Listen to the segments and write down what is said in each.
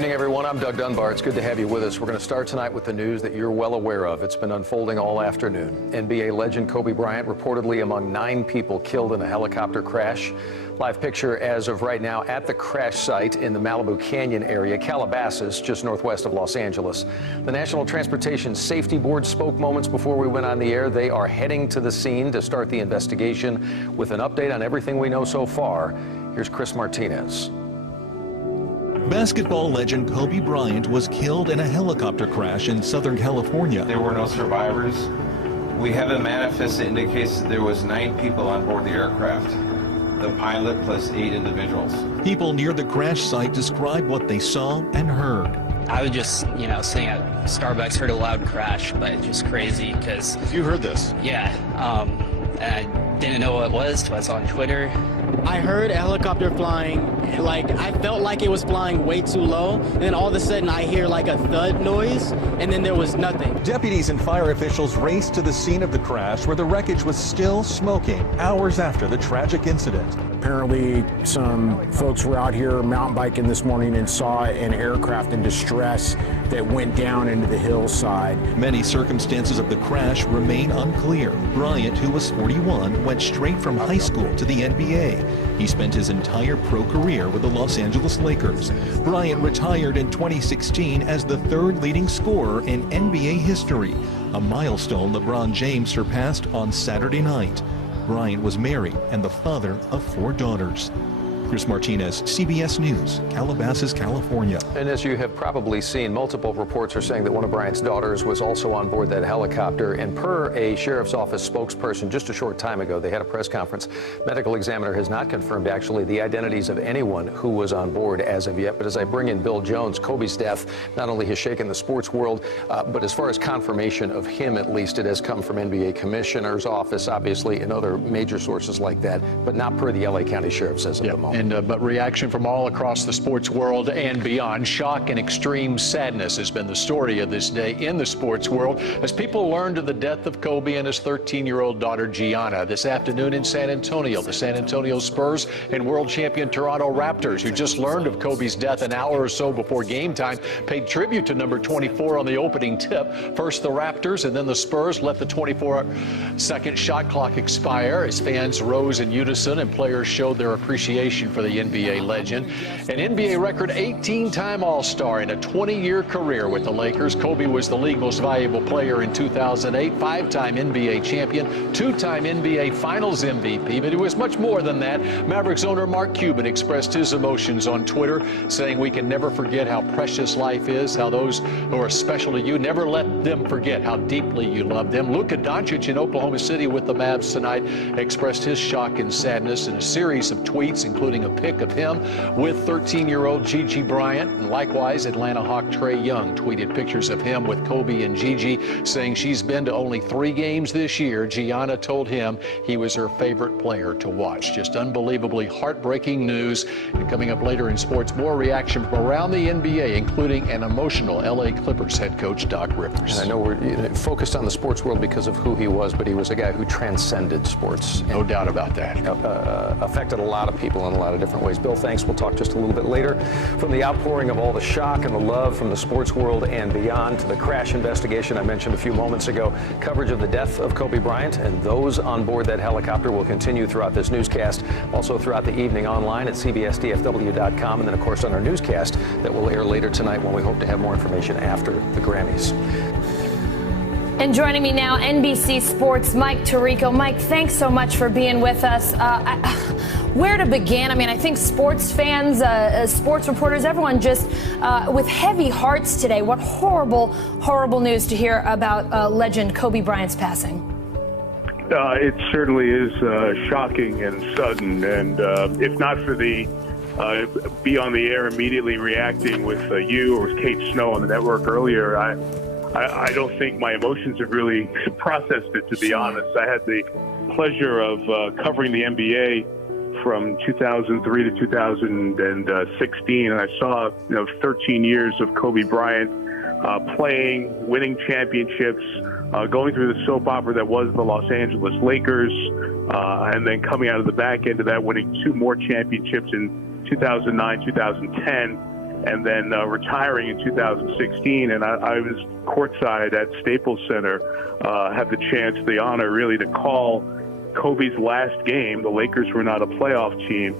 Good evening, everyone. I'm Doug Dunbar. It's good to have you with us. We're going to start tonight with the news that you're well aware of. It's been unfolding all afternoon. NBA legend Kobe Bryant reportedly among 9 people killed in a helicopter crash. Live picture as of right now at the crash site in the Malibu Canyon area, Calabasas, just northwest of Los Angeles. The National Transportation Safety Board spoke moments before we went on the air. They are heading to the scene to start the investigation with an update on everything we know so far. Here's Chris Martinez. Basketball legend Kobe Bryant was killed in a helicopter crash in Southern California. There were no survivors. We have a manifest that indicates that there was 9 people on board the aircraft. The pilot plus 8 individuals. People near the crash site describe what they saw and heard. I was just, sitting at Starbucks, heard a loud crash, but just crazy because... You heard this? Yeah, and I didn't know what it was till I saw on Twitter. I heard a helicopter flying, I felt like it was flying way too low, and then all of a sudden I hear like a thud noise, and then there was nothing. Deputies and fire officials raced to the scene of the crash where the wreckage was still smoking hours after the tragic incident. Apparently some folks were out here mountain biking this morning and saw an aircraft in distress that went down into the hillside. Many circumstances of the crash remain unclear. Bryant, who was 41, went straight from high school to the NBA. He spent his entire pro career with the Los Angeles Lakers. Bryant retired in 2016 as the 3rd leading scorer in NBA history, a milestone LeBron James surpassed on Saturday night. Bryant was married and the father of 4 daughters. Chris Martinez, CBS News, Calabasas, California. And as you have probably seen, multiple reports are saying that one of Bryant's daughters was also on board that helicopter. And per a sheriff's office spokesperson just a short time ago, they had a press conference. Medical examiner has not confirmed actually the identities of anyone who was on board as of yet. But as I bring in Bill Jones, Kobe's death not only has shaken the sports world, but as far as confirmation of him, at least, it has come from NBA commissioner's office, obviously, and other major sources like that, but not per the LA County Sheriff says at the moment. But reaction from all across the sports world and beyond. Shock and extreme sadness has been the story of this day in the sports world as people learned of the death of Kobe and his 13-year-old daughter Gianna this afternoon in San Antonio. The San Antonio Spurs and world champion Toronto Raptors, who just learned of Kobe's death an hour or so before game time, paid tribute to number 24 on the opening tip. First the Raptors and then the Spurs let the 24-second shot clock expire as fans rose in unison and players showed their appreciation for the NBA legend. An NBA record 18-time All-Star in a 20-year career with the Lakers. Kobe was the league most valuable player in 2008, 5-time NBA champion, 2-time NBA Finals MVP, but it was much more than that. Mavericks owner Mark Cuban expressed his emotions on Twitter, saying we can never forget how precious life is, how those who are special to you, never let them forget how deeply you love them. Luka Doncic in Oklahoma City with the Mavs tonight expressed his shock and sadness in a series of tweets, including a pic of him with 13-year-old Gigi Bryant. And likewise, Atlanta Hawk Trae Young tweeted pictures of him with Kobe and Gigi, saying she's been to only 3 games this year. Gianna told him he was her favorite player to watch. Just unbelievably heartbreaking news. And coming up later in sports, more reaction from around the NBA, including an emotional LA Clippers head coach Doc Rivers. And I know we're focused on the sports world because of who he was, but he was a guy who transcended sports. No doubt about that. Affected a lot of people in a lot of different ways. Bill, thanks. We'll talk just a little bit later. From the outpouring of all the shock and the love from the sports world and beyond to the crash investigation I mentioned a few moments ago, coverage of the death of Kobe Bryant and those on board that helicopter will continue throughout this newscast, also throughout the evening online at cbsdfw.com, and then, of course, on our newscast that will air later tonight when we hope to have more information after the Grammys. And joining me now, NBC Sports' Mike Tirico. Mike, thanks so much for being with us. Where to begin? I mean, I think sports fans, sports reporters, everyone just with heavy hearts today. What horrible, horrible news to hear about legend Kobe Bryant's passing. It certainly is shocking and sudden. And if not for the be on the air immediately reacting with you or with Kate Snow on the network earlier, I don't think my emotions have really processed it, to be honest. I had the pleasure of covering the NBA from 2003 to 2016, and I saw 13 years of Kobe Bryant playing, winning championships, going through the soap opera that was the Los Angeles Lakers, and then coming out of the back end of that, winning 2 more championships in 2009, 2010. and then retiring in 2016. And I was courtside at Staples Center, had the chance, the honor really to call Kobe's last game. The Lakers were not a playoff team.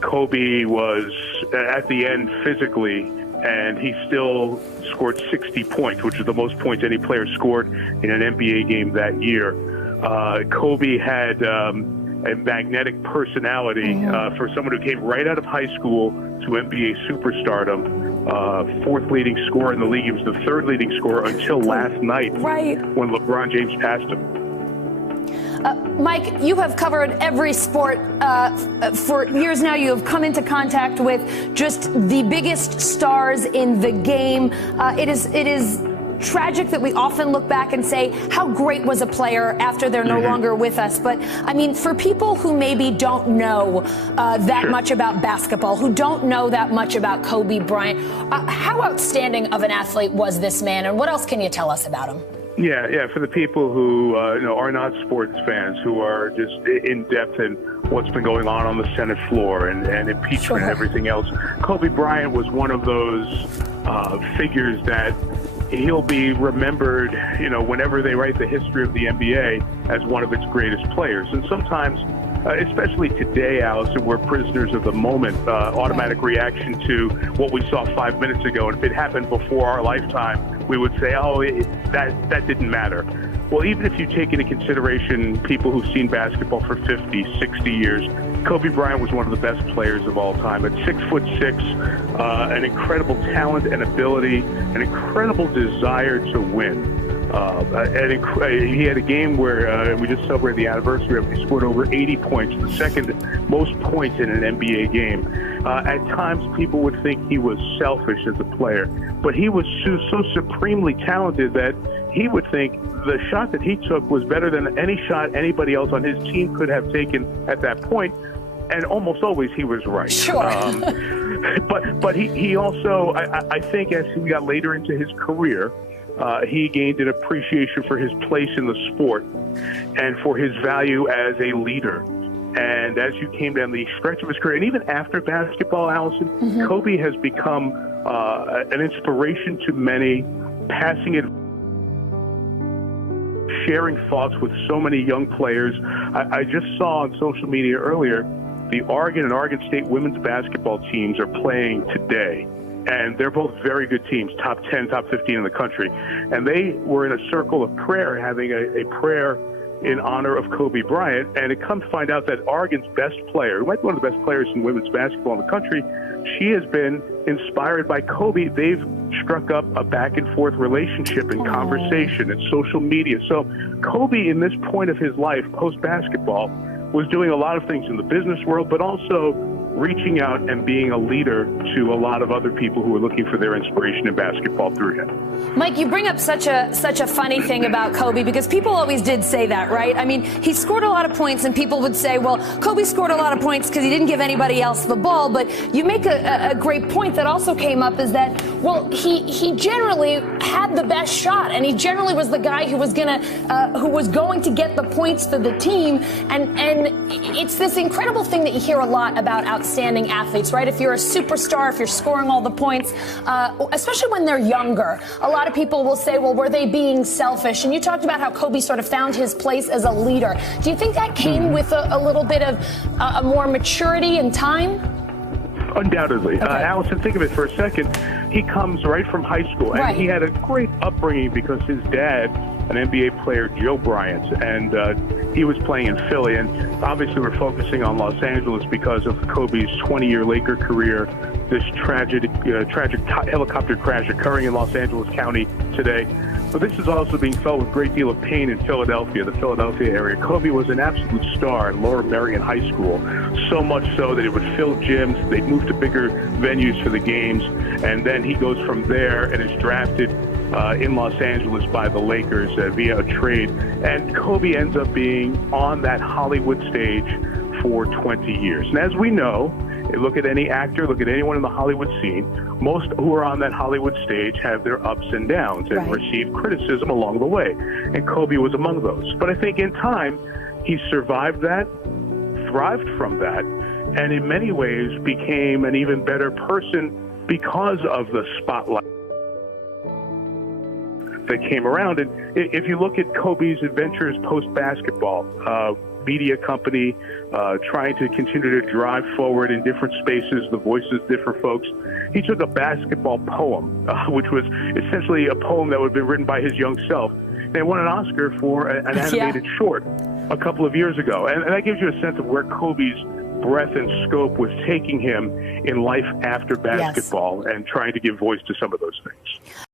Kobe was at the end physically, and he still scored 60 points, which is the most points any player scored in an NBA game that year. Kobe had a magnetic personality for someone who came right out of high school to NBA superstardom. Fourth leading scorer in the league. He was the third leading scorer until last night, when LeBron James passed him. Mike, you have covered every sport for years now. You have come into contact with just the biggest stars in the game. It is tragic that we often look back and say, how great was a player after they're no longer with us? But, I mean, for people who maybe don't know that much about basketball, who don't know that much about Kobe Bryant, how outstanding of an athlete was this man, and what else can you tell us about him? Yeah. For the people who are not sports fans, who are just in depth in what's been going on the Senate floor and impeachment and everything else, Kobe Bryant was one of those figures that he'll be remembered, whenever they write the history of the NBA, as one of its greatest players. And sometimes, especially today, Allison, we're prisoners of the moment, automatic reaction to what we saw 5 minutes ago. And if it happened before our lifetime, we would say, that didn't matter. Well, even if you take into consideration people who've seen basketball for 50, 60 years, Kobe Bryant was one of the best players of all time. At 6'6", an incredible talent and ability, an incredible desire to win. He had a game where we just celebrated the anniversary of it. He scored over 80 points, the second most points in an NBA game. At times, people would think he was selfish as a player, but he was so supremely talented that he would think the shot that he took was better than any shot anybody else on his team could have taken at that point. And almost always he was right. Sure. But he also, I think as he got later into his career, he gained an appreciation for his place in the sport and for his value as a leader. And as you came down the stretch of his career, and even after basketball, Allison, Kobe has become an inspiration to many, passing it, sharing thoughts with so many young players. I just saw on social media earlier, the Oregon and Oregon State women's basketball teams are playing today. And they're both very good teams, top 10, top 15 in the country. And they were in a circle of prayer, having a prayer in honor of Kobe Bryant. And it comes to find out that Oregon's best player, who might be one of the best players in women's basketball in the country, she has been inspired by Kobe. They've struck up a back and forth relationship and conversation and social media. So Kobe, in this point of his life, post-basketball, was doing a lot of things in the business world, but also reaching out and being a leader to a lot of other people who are looking for their inspiration in basketball through him. Mike, you bring up such a funny thing about Kobe, because people always did say that, right? I mean, he scored a lot of points, and people would say, well, Kobe scored a lot of points because he didn't give anybody else the ball. But you make a great point that also came up, is that, well, he generally had the best shot, and he generally was the guy who was going to get the points for the team. And it's this incredible thing that you hear a lot about outstanding athletes, right? If you're a superstar, if you're scoring all the points, especially when they're younger, a lot of people will say, well, were they being selfish? And you talked about how Kobe sort of found his place as a leader. Do you think that came with a little bit of a more maturity and time? Undoubtedly. Okay. Allison, think of it for a second. He comes right from high school, and he had a great upbringing because his dad, an NBA player, Joe Bryant, and he was playing in Philly. And obviously we're focusing on Los Angeles because of Kobe's 20-year Laker career, this tragic helicopter crash occurring in Los Angeles County today. But this is also being felt with a great deal of pain in Philadelphia, the Philadelphia area. Kobe was an absolute star at Lower Merion High School, so much so that it would fill gyms. They'd move to bigger venues for the games. And then he goes from there and is drafted in Los Angeles by the Lakers via a trade. And Kobe ends up being on that Hollywood stage for 20 years. And as we know, look at any actor, look at anyone in the Hollywood scene, most who are on that Hollywood stage have their ups and downs and receive criticism along the way. And Kobe was among those. But I think in time, he survived that, thrived from that, and in many ways became an even better person because of the spotlight that came around. And if you look at Kobe's adventures post-basketball, media company, trying to continue to drive forward in different spaces, the voices of different folks. He took a basketball poem, which was essentially a poem that would have been written by his young self. They won an Oscar for an animated short a couple of years ago. And that gives you a sense of where Kobe's breadth and scope was taking him in life after basketball and trying to give voice to some of those things.